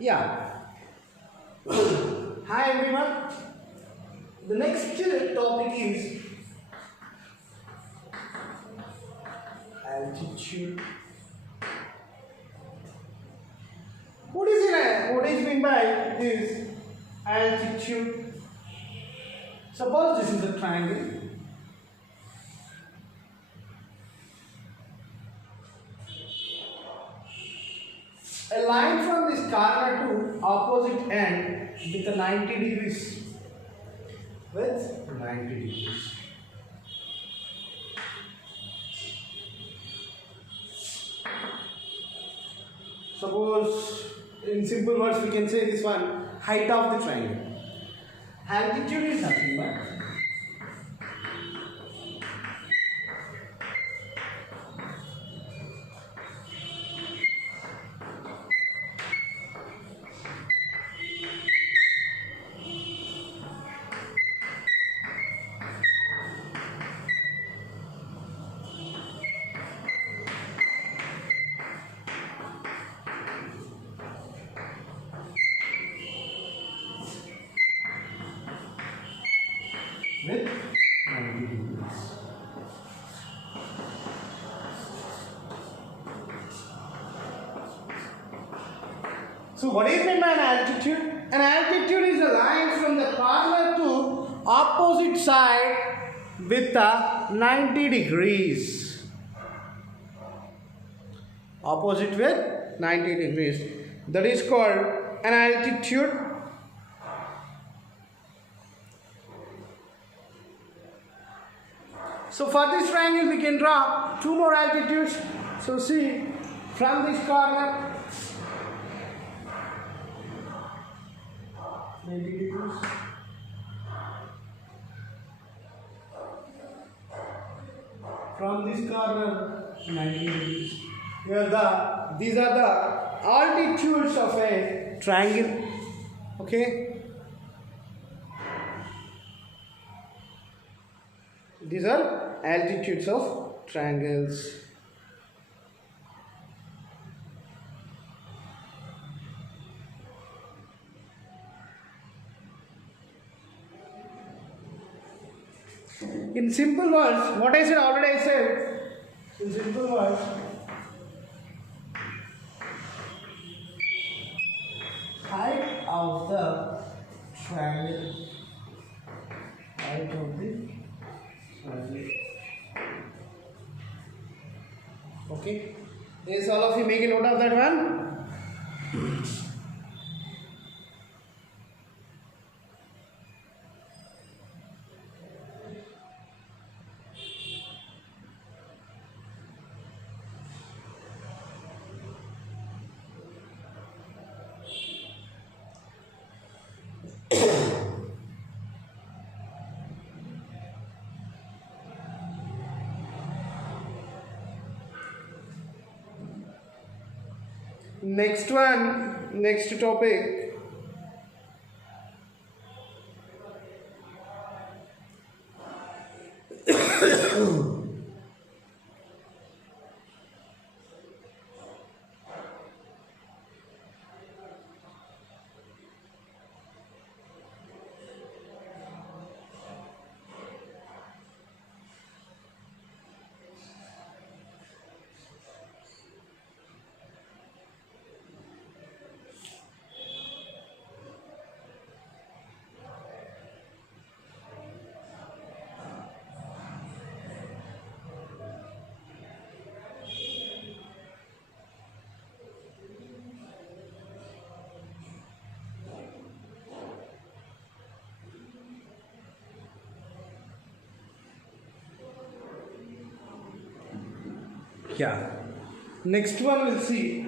Yeah. Hi everyone. The next topic is altitude. What is meant by this altitude? Suppose this is a triangle. A line from this corner to opposite end with a 90 degrees. With 90 degrees. Suppose in simple words we can say this one height of the triangle. Altitude is nothing but with 90 degrees. So what is meant by an altitude? An altitude is a line from the corner to opposite side with a 90 degrees. Opposite with 90 degrees. That is called an altitude. So for this triangle we can draw two more altitudes. So see, from this corner 90 degrees. From this corner 90 degrees. These are the altitudes of a triangle. Okay. These are altitudes of triangles. In simple words, what I said already I said. In simple words, height of the triangle. Height of the triangle. Okay. Is all of you making note of that one? Next topic. Yeah. Next one we'll see.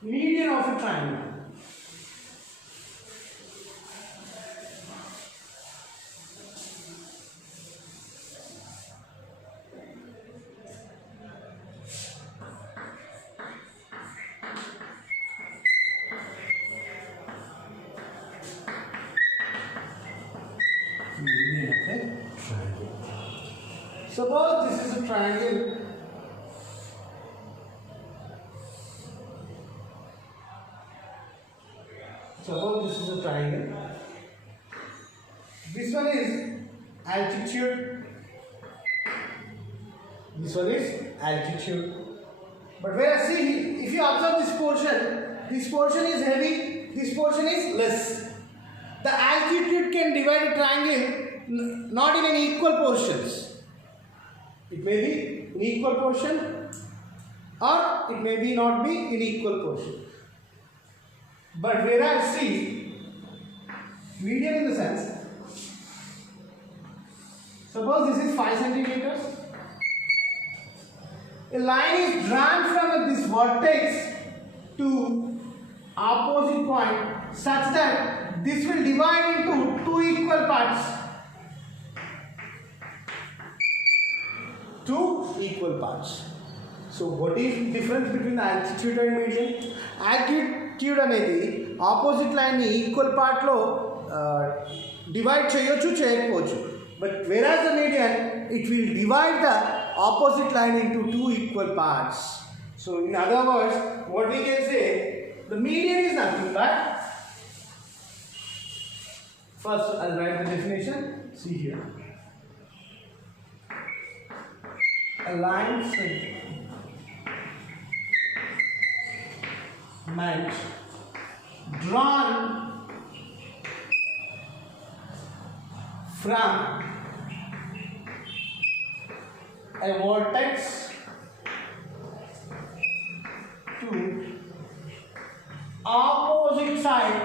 Median of a triangle. Median of a triangle. Suppose this is a triangle. Suppose this is a triangle. This one is altitude. This one is altitude. But whereas see, if you observe this portion is heavy, this portion is less. The altitude can divide a triangle not in an equal portions. It may be in equal portion or it may be not be in equal portion. But whereas see, median in the sense, suppose this is 5 centimeters. A line is drawn from this vertex to opposite point such that this will divide into two equal parts. Two equal parts. So what is the difference between the altitude and median? Altitude అనేది opposite line ని equal part లో divide చేయొచ్చు చేయకపోవచ్చు. But whereas the median, it will divide the opposite line into two equal parts. So in other words, what we can say, the median is nothing but, first I'll write the definition. See here, a line segment drawn from a vertex to opposite side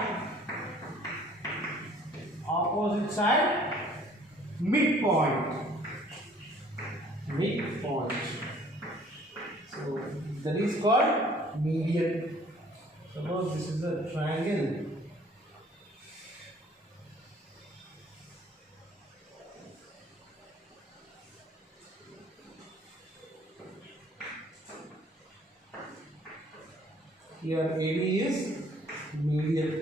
midpoint. So that is called median. Suppose this is a triangle. Here AD is median.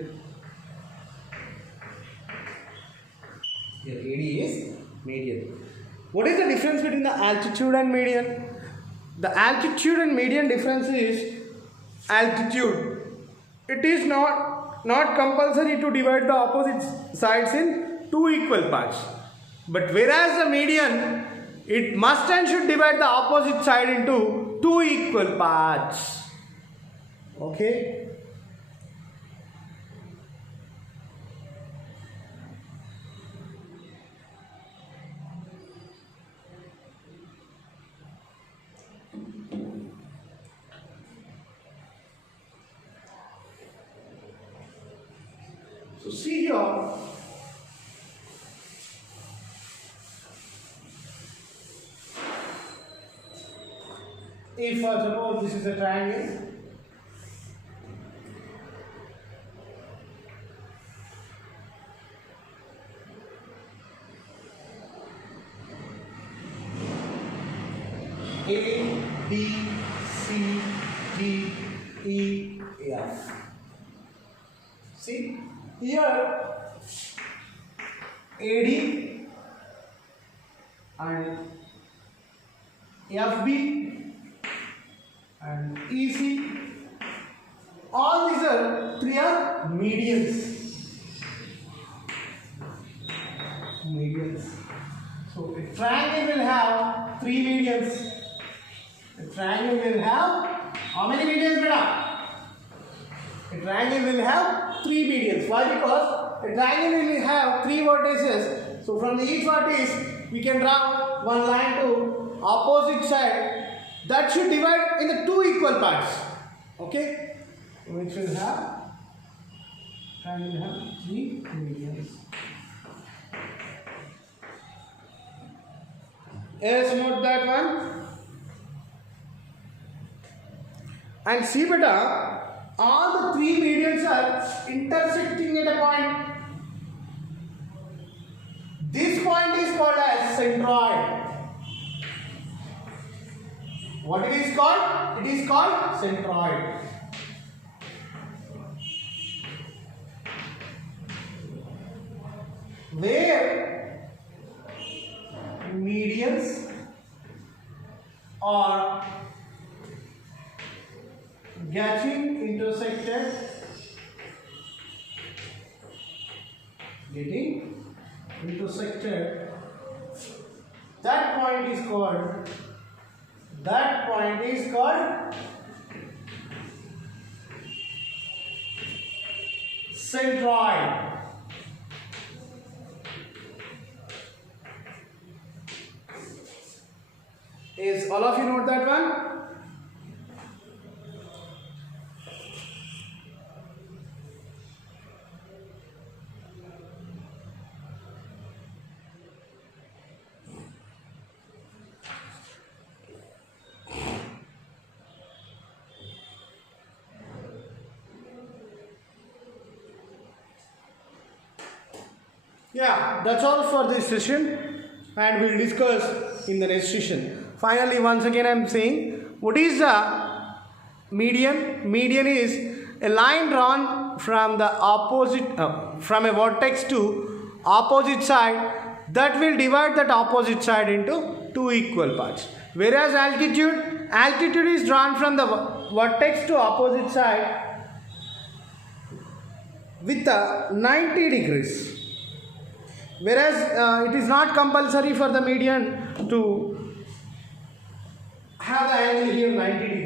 Here AD is median. What is the difference between the altitude and median? The altitude and median difference is altitude. It is not compulsory to divide the opposite sides in two equal parts. But whereas the median, it must and should divide the opposite side into two equal parts. Okay. So see here, if suppose this is a triangle, A, B, C, D, E, F. See here, AD and FB and EC, all these are three are medians. So a triangle will have three medians. A triangle will have how many medians, beta? A triangle will have three medians. Why? Because a triangle will have three vertices. So from each vertex we can draw one line to opposite side that should divide in the two equal parts. Okay? Which will have triangle will have three medians. Yes, note that one. And see beta, all the three medians are intersecting at a point. This point is called as centroid. What it is called? It is called centroid. Where medians are getting intersected that point is called centroid. Is all of you note that one? Yeah, that's all for this session, and we'll discuss in the next session. Finally, once again, I'm saying, what is the median? Median is a line drawn from the from a vertex to opposite side that will divide that opposite side into two equal parts. Whereas altitude is drawn from the vertex to opposite side with 90 degrees. Whereas it is not compulsory for the median to have the angle here 90 degrees.